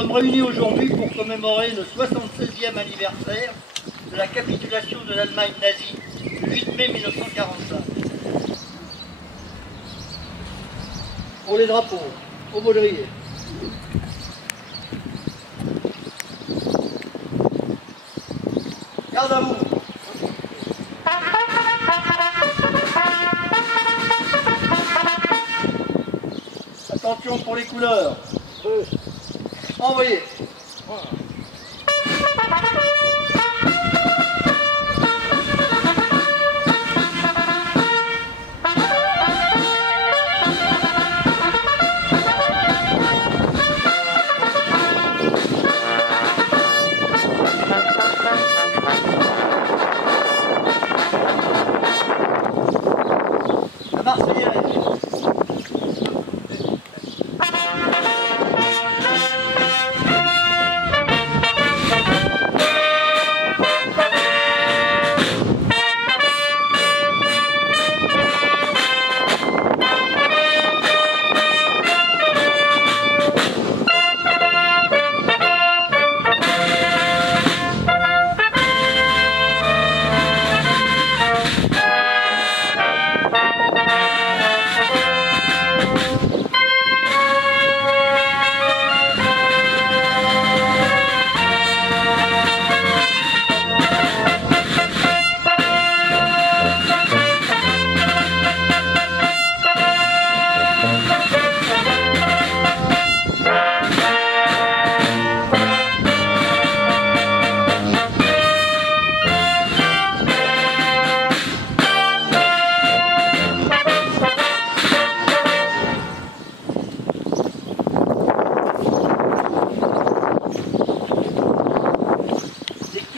sommes réunis aujourd'hui pour commémorer le 76e anniversaire de la capitulation de l'Allemagne nazie le 8 mai 1945. Pour les drapeaux, au baudrier. Garde à vous. Attention pour les couleurs. Envoyez. La Marseillaise.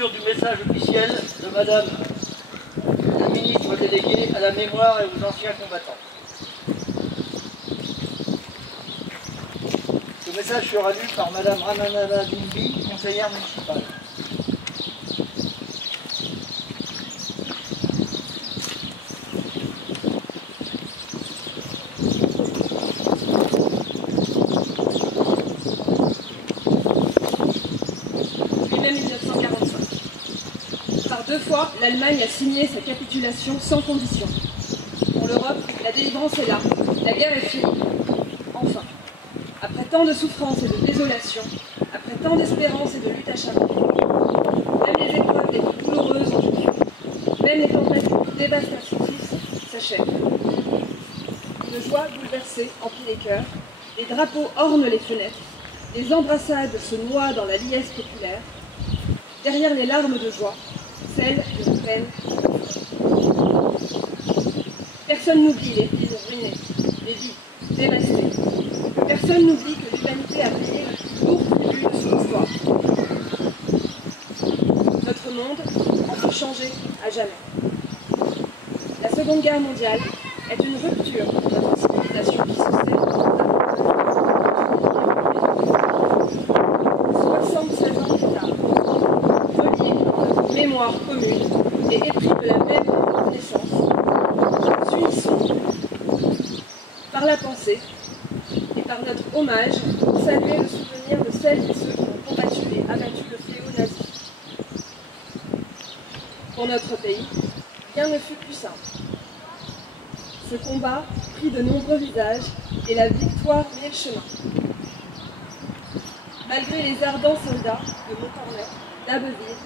Du message officiel de Madame la ministre déléguée à la mémoire et aux anciens combattants. Ce message sera lu par Madame Ramanana Bimbi, conseillère municipale. Par 2 fois, l'Allemagne a signé sa capitulation sans condition. Pour l'Europe, la délivrance est là, la guerre est finie. Enfin, après tant de souffrances et de désolation, après tant d'espérance et de lutte acharnée, même les épreuves les plus douloureuses ont vécu, même les tempêtes les plus dévastatrices s'achèvent. Une joie bouleversée emplit les cœurs, les drapeaux ornent les fenêtres, les embrassades se noient dans la liesse populaire. Derrière les larmes de joie, celle de la peine. Personne n'oublie les vies ruinées, les vies dévastées. Personne n'oublie que l'humanité a payé le plus lourd tribut de son histoire. Notre monde en fut changé à jamais. La Seconde Guerre mondiale est une rupture de notre civilisation qui se sert 76 ans plus tard. Mémoire commune et épris de la même reconnaissance, unissons par la pensée et par notre hommage pour saluer le souvenir de celles et ceux qui ont combattu et abattu le fléau nazi. Pour notre pays, rien ne fut plus simple. Ce combat prit de nombreux visages et la victoire mit le chemin. Malgré les ardents soldats de Montornay, d'Abbeville,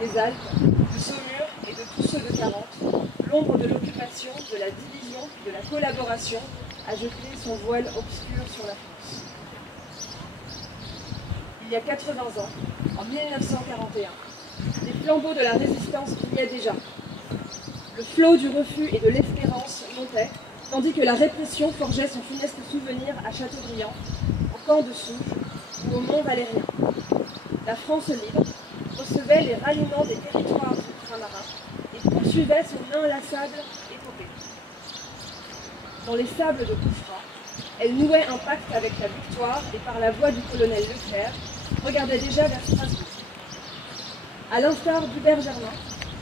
des Alpes, de Saumur et de tous ceux de Tarente, l'ombre de l'occupation, de la division, de la collaboration a jeté son voile obscur sur la France. Il y a 80 ans, en 1941, les flambeaux de la résistance brillaient déjà. Le flot du refus et de l'espérance montait, tandis que la répression forgeait son funeste souvenir à Châteaubriand, au camp de Souges ou au Mont-Valérien. La France libre recevait les ralliements des territoires ultramarins et poursuivait son inlassable épopée. Dans les sables de Coufra, elle nouait un pacte avec la victoire et par la voix du colonel Leclerc, regardait déjà vers Strasbourg. À l'instar d'Hubert Germain,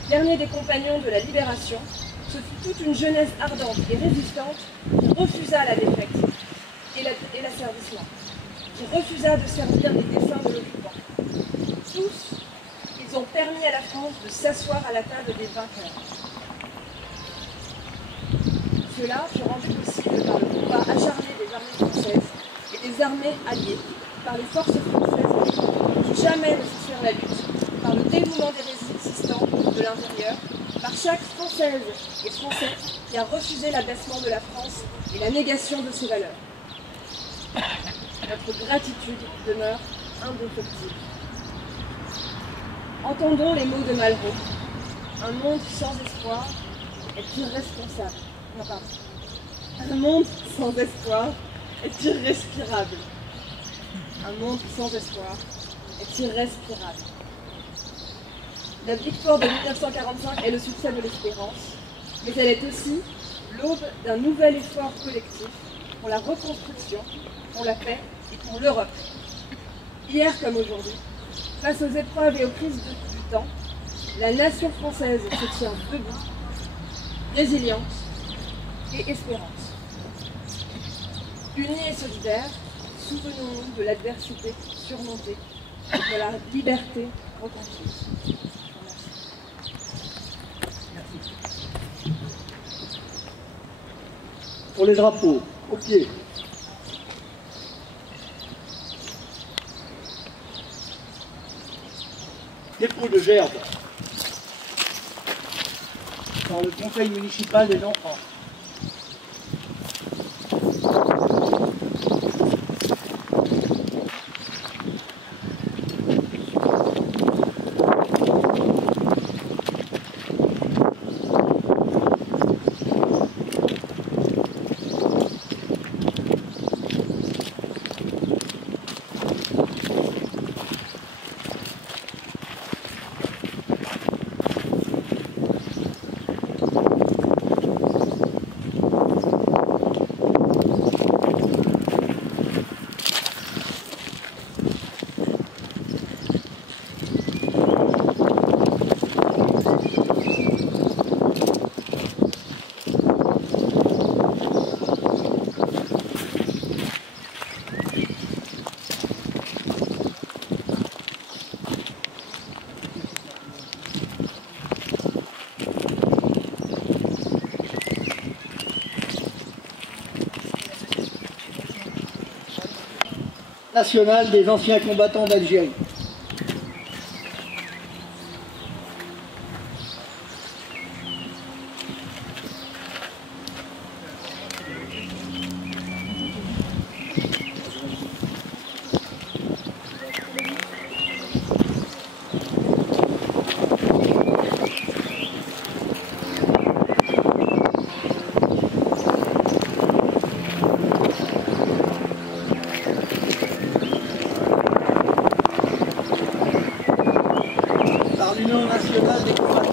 dernier des compagnons de la Libération, ce fut toute une jeunesse ardente et résistante qui refusa la défaite et l'asservissement, qui refusa de servir les desseins de l'occupant. Tous, ils ont permis à la France de s'asseoir à la table des vainqueurs. Cela fut rendu possible par le combat acharné des armées françaises et des armées alliées, par les forces françaises qui jamais ne cessèrent la lutte, par le dévouement des résistants de l'intérieur, par chaque Française et Français qui a refusé l'abaissement de la France et la négation de ses valeurs. Notre gratitude demeure indéfectible. Entendons les mots de Malraux. Un monde sans espoir est irresponsable. Non, pardon. Un monde sans espoir est irrespirable. Un monde sans espoir est irrespirable. La victoire de 1945 est le succès de l'espérance, mais elle est aussi l'aube d'un nouvel effort collectif pour la reconstruction, pour la paix et pour l'Europe. Hier comme aujourd'hui, face aux épreuves et aux crises du temps, la nation française se tient debout, résiliente et espérante. Unis et solidaires, souvenons-nous de l'adversité surmontée et de la liberté reconquise. Merci. Pour les drapeaux, au pied. Dépôt de gerbe par le conseil municipal des enfants. National des anciens combattants d'Algérie. L'Union nationale des combattants.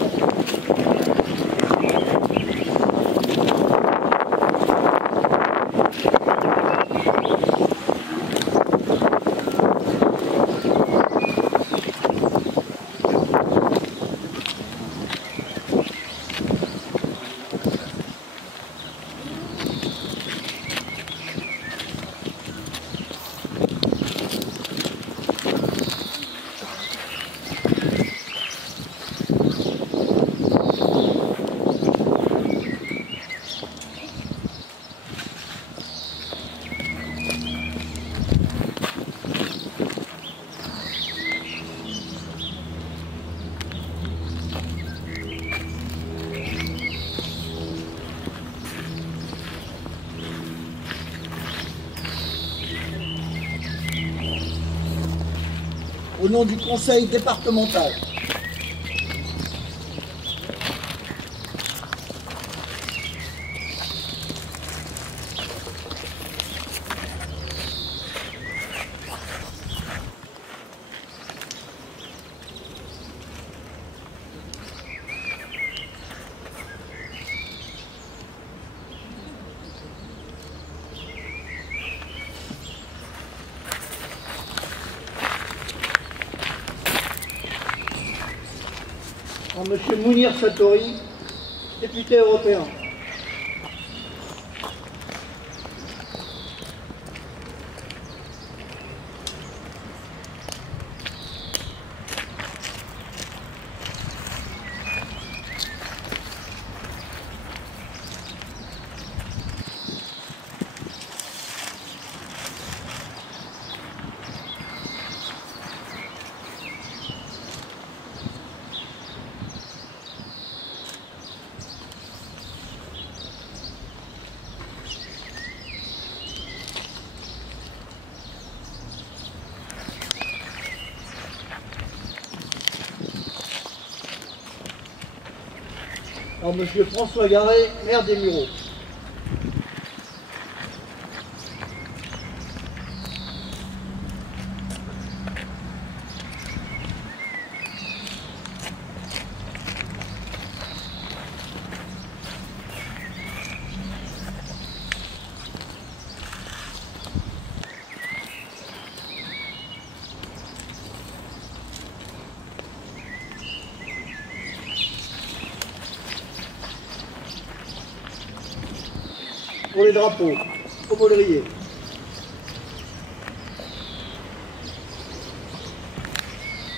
Au nom du conseil départemental. Monsieur Mounir Satori, député européen. par M. François Garret, maire des Mureaux. Pour les drapeaux, au baudrier.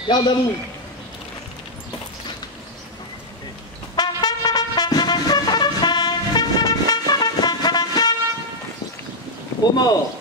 Garde à vous. Aux morts.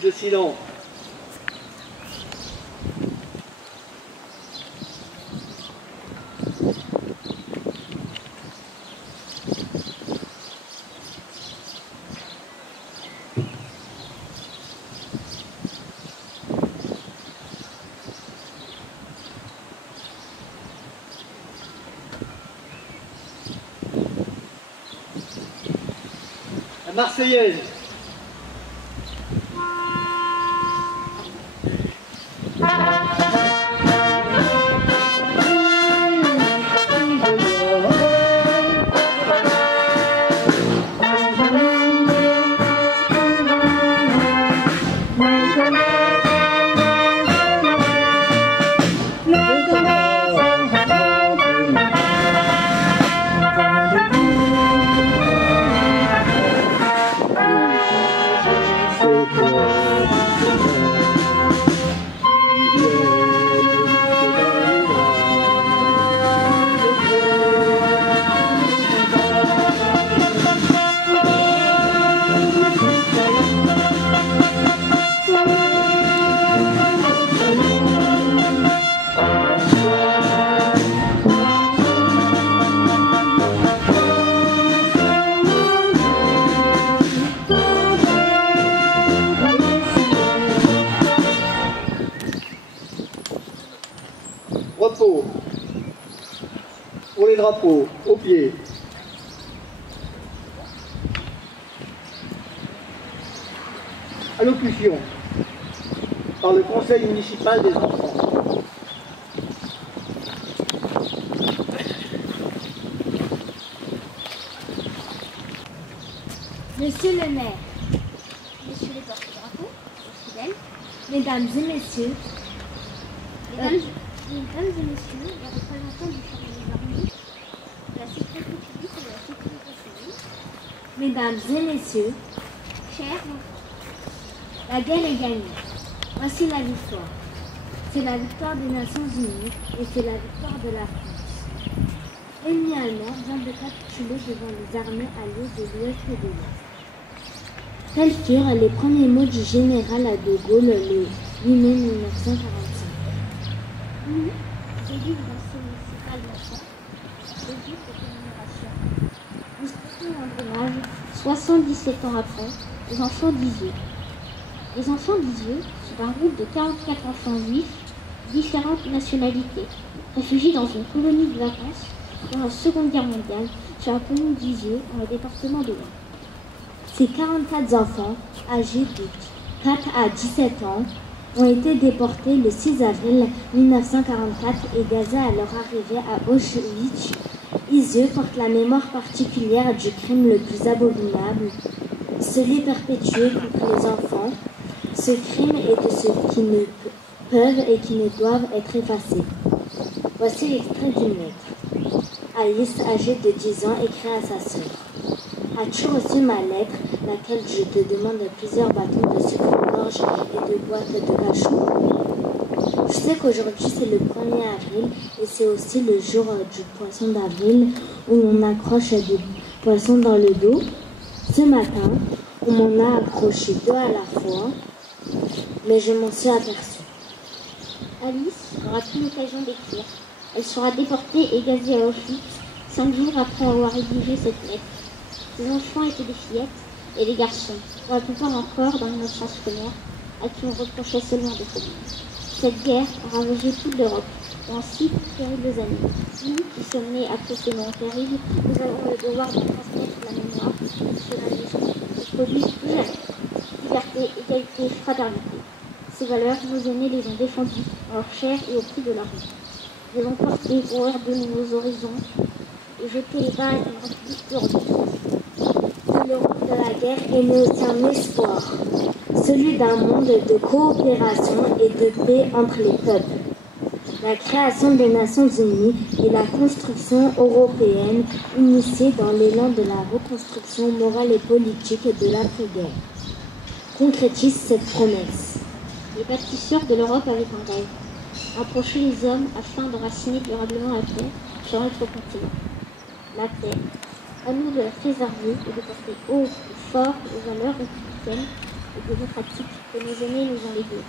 De silence. La Marseillaise. Repos. Pour les drapeaux, au pied. Allocution par le conseil municipal des enfants. Monsieur le maire, messieurs les porte-drapeaux, les fidèles, mesdames et messieurs, mesdames et messieurs, les représentants du corps des armées, de la sécurité publique et de la sécurité civile, mesdames et messieurs, chers enfants, la guerre est gagnée. Voici la victoire. C'est la victoire des Nations Unies et c'est la victoire de la France. L'ennemi allemand vient de capituler devant les armées alliées de l'Ouest et de l'Est. Tels furent les premiers mots du général de Gaulle le 8 mai 1945. J'ai lu le conseil municipal d'enfants, j'ai vu cette commémoration. Nous souhaitons rendre hommage 77 ans après aux enfants d'Isieux. Les enfants d'Isieux sont un groupe de 44 enfants juifs, différentes nationalités, réfugiés dans une colonie de vacances dans la Seconde Guerre mondiale sur la commune d'Isieux, dans le département de l'Ain. Ces 44 enfants, âgés de 4 à 17 ans, ont été déportés le 6 avril 1944 et gazés à leur arrivée à Auschwitz. Isieux porte la mémoire particulière du crime le plus abominable, celui perpétué contre les enfants. Ce crime est de ceux qui ne peuvent et qui ne doivent être effacés. Voici l'extrait d'une lettre. Alice, âgée de 10 ans, écrit à sa sœur. As-tu reçu ma lettre, laquelle je te demande plusieurs bâtons de sucre-gorge et de boîtes de cachou? Je sais qu'aujourd'hui c'est le 1er avril et c'est aussi le jour du poisson d'avril où l'on accroche des poissons dans le dos. Ce matin, on m'en a accroché 2 à la fois, mais je m'en suis aperçue. Alice n'aura plus l'occasion d'écrire. Elle sera déportée et gazée à Auschwitz 5 jours après avoir rédigé cette lettre. Les enfants étaient des fillettes et des garçons, pour la plupart encore dans l'innocence scolaire, à qui on reprochait seulement des folies. Cette guerre a ravagé toute l'Europe pendant 6 terribles années. Nous, qui sommes nés après ces moments terribles, nous avons le devoir de transmettre la mémoire de ceux-là qui se produisent plus jamais. Liberté, égalité, fraternité. Ces valeurs, nos aînés les ont défendues dans leur chair et au prix de leur vie. Nous devons porter au heure de nos horizons et jeter les bases d'une république heureuse. De l'Europe de la guerre est né aussi un espoir, celui d'un monde de coopération et de paix entre les peuples. La création des Nations Unies et la construction européenne initiée dans l'élan de la reconstruction morale et politique de l'après-guerre concrétise cette promesse. Les bâtisseurs de l'Europe avaient un rêve, rapprocher les hommes afin d'enraciner durablement la paix sur notre continent. La paix, à nous de la préserver et de porter haut et fort les valeurs républicaines et démocratiques que nos aînés nous ont léguées.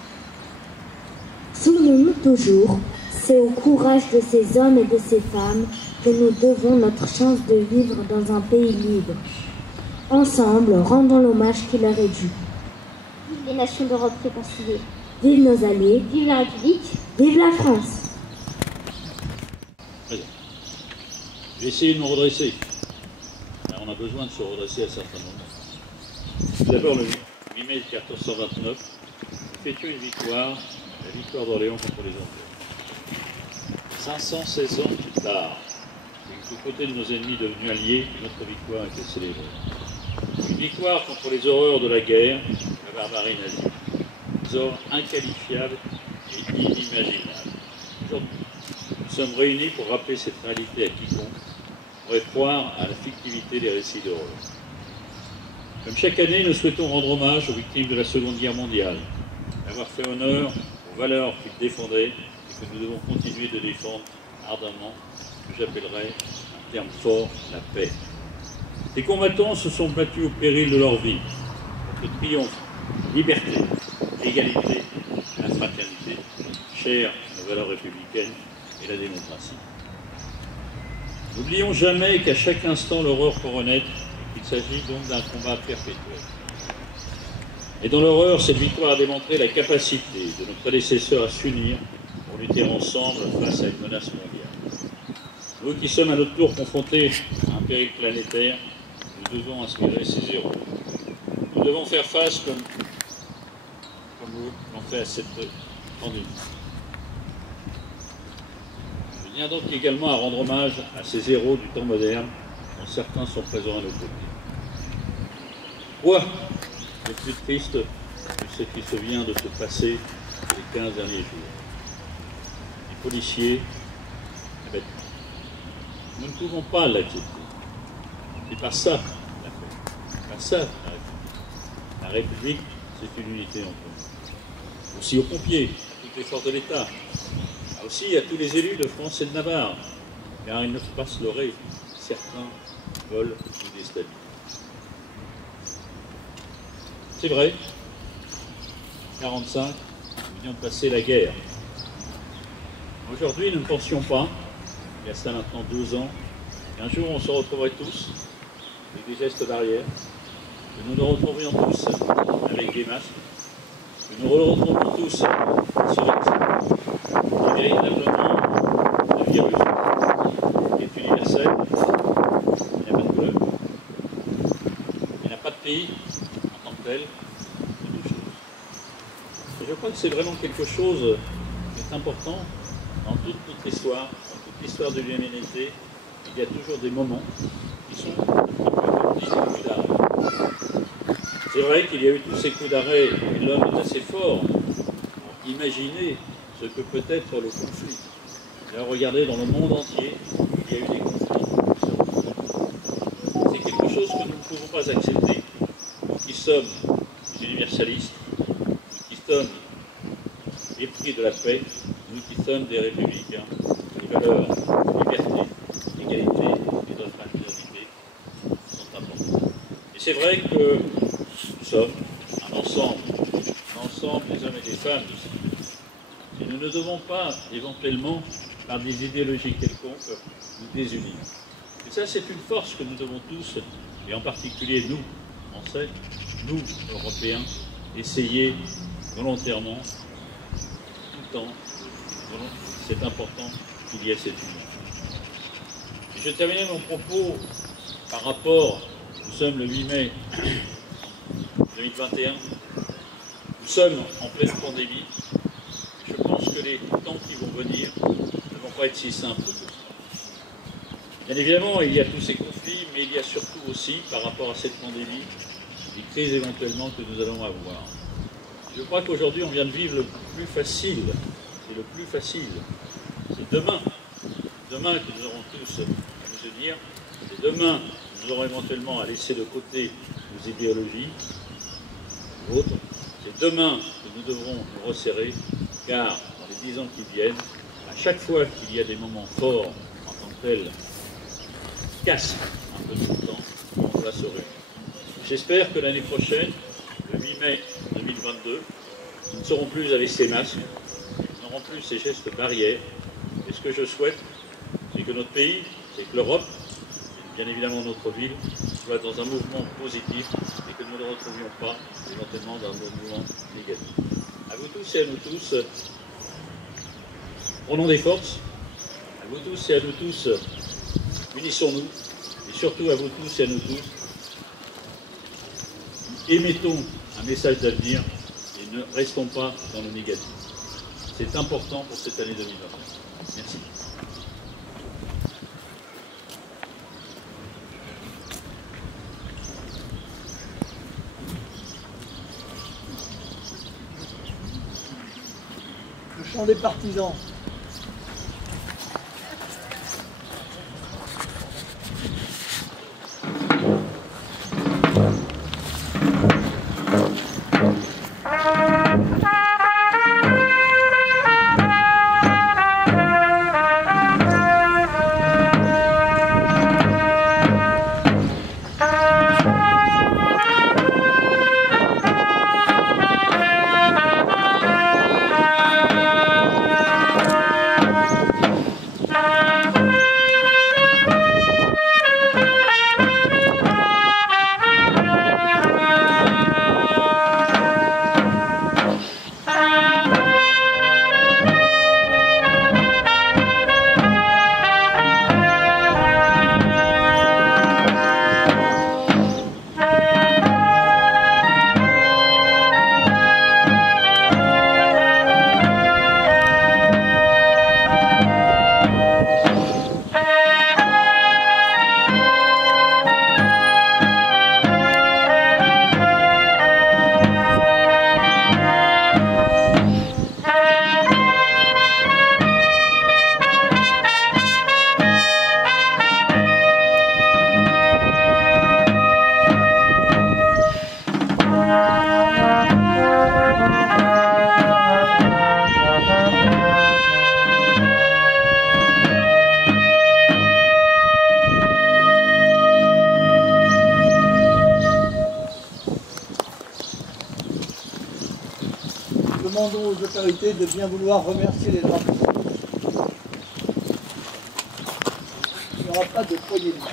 Souvenons-nous toujours, c'est au courage de ces hommes et de ces femmes que nous devons notre chance de vivre dans un pays libre. Ensemble, rendons l'hommage qui leur est dû. Vive les nations d'Europe réconciliées. Vive nos alliés. Vive la République. Vive la France. Je vais essayer de me redresser. Alors, on a besoin de se redresser à certains moments. D'abord, le 8 mai 1429, nous fêtions une victoire, la victoire d'Orléans contre les Anglais. 516 ans plus tard, du côté de nos ennemis devenus alliés, notre victoire était célébrée. Une victoire contre les horreurs de la guerre, la barbarie nazie. Des horreurs inqualifiables et inimaginables. Aujourd'hui, nous sommes réunis pour rappeler cette réalité à quiconque pourrait croire à la fictivité des récits d'horreur. Comme chaque année, nous souhaitons rendre hommage aux victimes de la Seconde Guerre mondiale, avoir fait honneur aux valeurs qu'ils défendaient et que nous devons continuer de défendre ardemment, ce que j'appellerais un terme fort, la paix. Ces combattants se sont battus au péril de leur vie pour que triomphe liberté, l'égalité, la fraternité, chères nos valeurs républicaines et la démocratie. N'oublions jamais qu'à chaque instant l'horreur peut renaître et qu'il s'agit donc d'un combat perpétuel. Et dans l'horreur, cette victoire a démontré la capacité de nos prédécesseurs à s'unir pour lutter ensemble face à une menace mondiale. Nous qui sommes à notre tour confrontés à un péril planétaire, nous devons inspirer ces héros. Nous devons faire face comme nous l'ont fait à cette pandémie. Je viens donc également à rendre hommage à ces héros du temps moderne, dont certains sont présents à nos côtés. Quoi de plus triste que ce qui se vient de se passer les 15 derniers jours? Les policiers, abattus. Nous ne pouvons pas l'accepter. C'est pas ça la paix. C'est pas ça la République. La République, c'est une unité entre nous. Aussi aux pompiers, à toutes les forces de l'État, aussi à tous les élus de France et de Navarre, car il ne faut pas se leurrer, certains veulent nous déstabiliser. C'est vrai, en 1945, nous venions de passer la guerre. Aujourd'hui, nous ne pensions pas, il y a ça maintenant 2 ans, qu'un jour on se retrouverait tous avec des gestes barrières, que nous nous retrouverions tous avec des masques, que nous nous retrouverions tous sur et véritablement le virus est universel, il n'y a pas de couleur, il n'y a pas de pays en tant que tel, c'est deux choses. Et je crois que c'est vraiment quelque chose qui est important dans toute notre histoire, dans toute l'histoire de l'humanité. Il y a toujours des moments qui sont des coups d'arrêt. C'est vrai qu'il y a eu tous ces coups d'arrêt et l'homme est assez fort pour imaginer ce que peut être le conflit. Là, regardez, dans le monde entier, il y a eu des conflits. pas accepter. Nous qui sommes des universalistes, nous qui sommes épris de la paix, nous qui sommes des républicains, les valeurs de liberté, d'égalité et de fraternité sont importantes. Et c'est vrai que nous sommes un ensemble des hommes et des femmes, et nous ne devons pas, éventuellement, par des idéologies quelconques, nous désunir. Et ça, c'est une force que nous devons tous, et en particulier nous, Français, nous, Européens, essayer volontairement, tout le temps, c'est important qu'il y ait cette union. Et je termine mon propos par rapport, nous sommes le 8 mai 2021, nous sommes en pleine pandémie. Je pense que les temps qui vont venir ne vont pas être si simples que ça. Bien évidemment, il y a tous ces conflits, mais il y a surtout aussi, par rapport à cette pandémie, des crises éventuellement que nous allons avoir. Je crois qu'aujourd'hui, on vient de vivre le plus facile, et le plus facile, c'est demain. Demain que nous aurons tous à nous unir, c'est demain que nous aurons éventuellement à laisser de côté nos idéologies, autres. C'est demain que nous devrons nous resserrer, car dans les 10 ans qui viennent, à chaque fois qu'il y a des moments forts en tant que tels, qui cassent un peu tout le temps, on doit se réunir. J'espère que l'année prochaine, le 8 mai 2022, nous ne serons plus avec ces masques, nous n'aurons plus ces gestes barrières. Et ce que je souhaite, c'est que notre pays, c'est que l'Europe, et bien évidemment notre ville, soit dans un mouvement positif et que nous ne le retrouvions pas éventuellement dans un mouvement négatif. À vous tous et à nous tous, prenons des forces. À vous tous et à nous tous, unissons-nous. Et surtout à vous tous et à nous tous, émettons un message d'avenir et ne restons pas dans le négatif. C'est important pour cette année 2020. Merci. Le chant des partisans. Demandons aux autorités de bien vouloir remercier les drapeaux. Il n'y aura pas de poignée de main.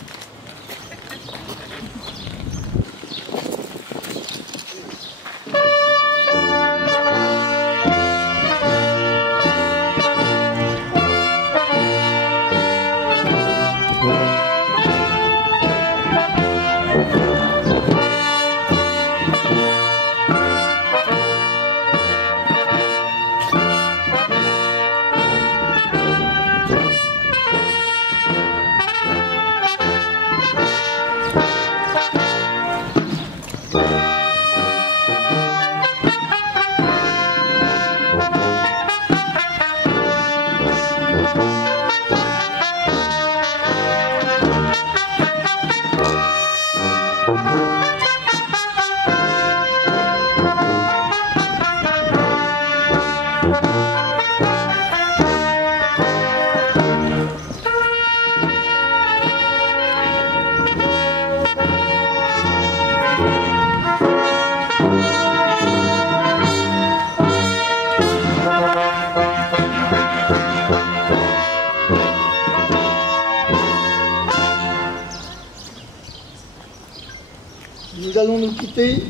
nous allons nous quitter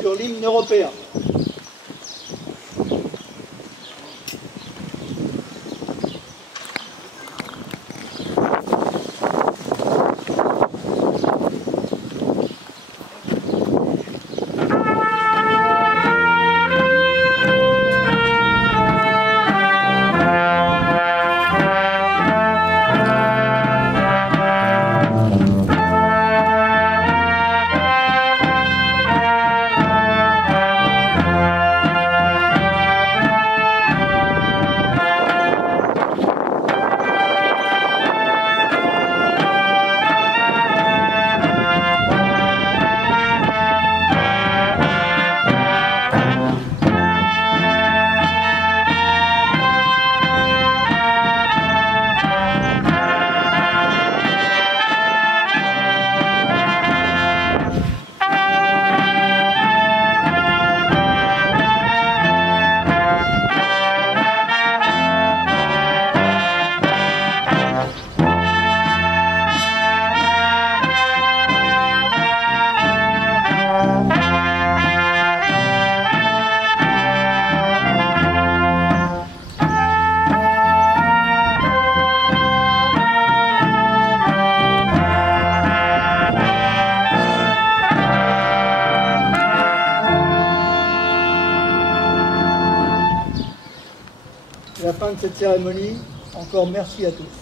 sur l'hymne européen. C'est la fin de cette cérémonie. Encore merci à tous.